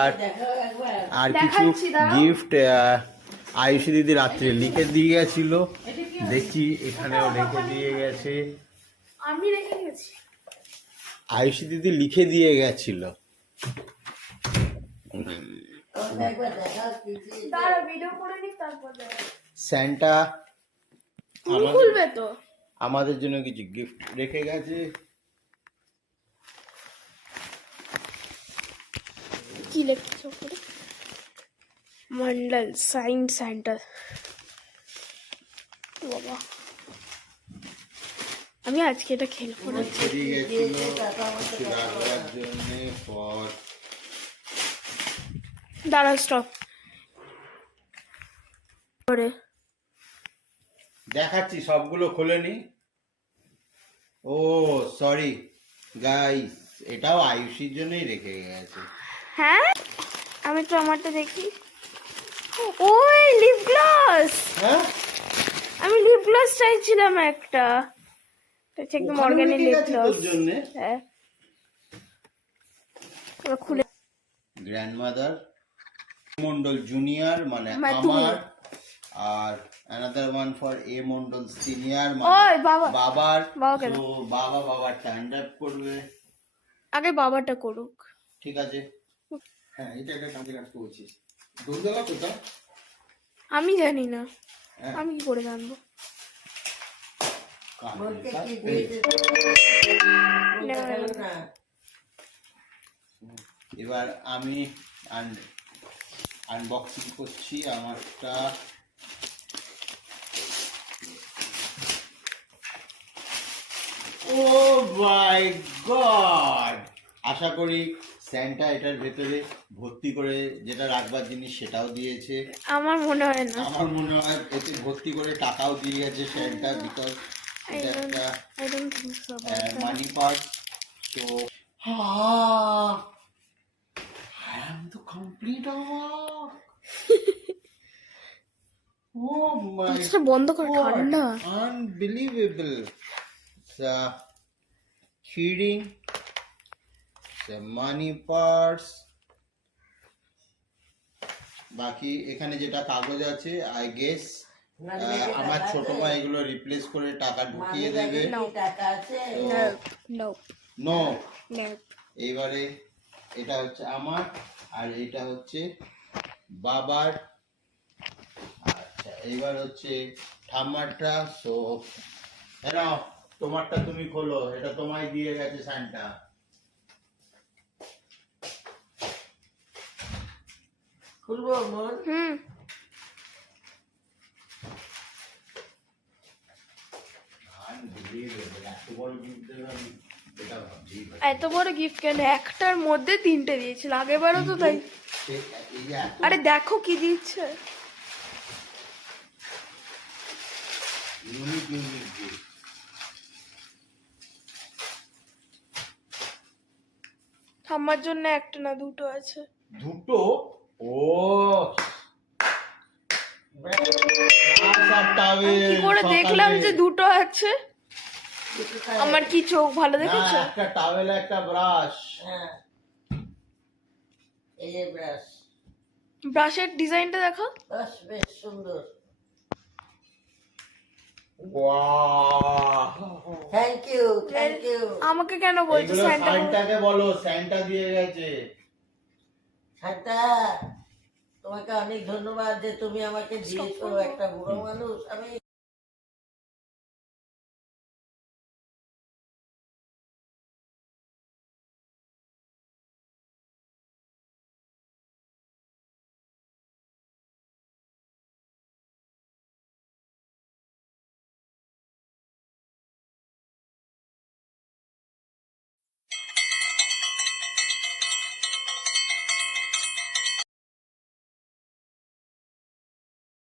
এবার আর কিছু গিফট আয়ুষী দিদি রাত্রে লিখে দিয়ে গেছিল, দেখি এখানেও রেখে দিয়ে গেছে। আমি রেখে গেছি, আয়ুষী দিদি লিখে দিয়ে গেছিল। স্যান্টা খুলবে তো আমাদের জন্য কিছু গিফট রেখে গেছে। কি লেখছো? Mondal science centre. বাবা, আমি আজকে এটা খেলবো না। দাঁড়া, স্টপ করে দেখাচ্ছি, সবগুলো খোলেনি। ও সরি গাইস, এটাও আয়ুষীর জন্যই রেখে গেছে। হ্যাঁ, আমি তো আমারটা দেখি। ওই লিপ গ্লস। হ্যাঁ, আমি লিপ গ্লস চাইছিলাম একটা, একদম অর্গানিক লিপ গ্লস। হ্যাঁ, খুলে গ্র্যান্ডমাদার মন্ডল জুনিয়র মানে আমার, আর another one for A Mondal senior মানে বাবার। তো বাবা স্ট্যান্ড আপ করবে, আগে বাবাটা করুক। ঠিক আছে। হ্যাঁ, এটা একটা কাজে কাজ করছিস। দোলদোলা কোথা? আমি জানি না, আমি কি করে জানবো? এবার আমি আনবক্সিং করছি আমারটা। ও মাই গড, আশা করি স্যান্টা এটার ভেতরে ভর্তি করে যেটা রাখবার জিনিস সেটাও দিয়েছে। আমার মনে হয় না, আমার মনে হয় এতে ভর্তি করে টাকাও দিয়ে গেছে স্যান্টা, বিকজ এটা একটা মানি পার্স। তো I am the complete award. Oh my God. বন্ধ কর, ঠান্ডা। Unbelievable. The keyring, the money purse. বাকি এখানে যেটা কাগজ আছে, আই গেস আমার ছোট ভাই এগুলো রিপ্লেস করে টাকা ঢুকিয়ে দেবে। নো, এইবারে এটা হচ্ছে আমার আর এটা হচ্ছে বাবার। আচ্ছা, এইবার হচ্ছে ঠাম্মারটা। সো হ্যাঁ, তোমারটা তুমি খোলো, এটা তোমায় দিয়ে গেছে সান্টা। খুলবো মন? এত বড় গিফট কেন? একটার মধ্যে তিনটে দিয়েছিল, আগেরবারও তো তাই। আরে দেখো কি দিচ্ছে। ঠাম্মার জন্য একটা না দুটো আছে। দুটো? ও কি করে দেখলাম যে দুটো আছে? আমার কি চোখ ভালো দেখেছো? একটা টাওয়েল, একটা ব্রাশ। এই যে ব্রাশ, ব্রাশের ডিজাইনটা দেখো, বেশ সুন্দর। Thank you. আমাকে কেন বলছো? সান্টাকে বলো, সান্টা দিয়ে গেছে। সান্টা, তোমাকে অনেক ধন্যবাদ যে তুমি আমাকে দিয়েছো। একটা বুড়ো মানুষ, আমি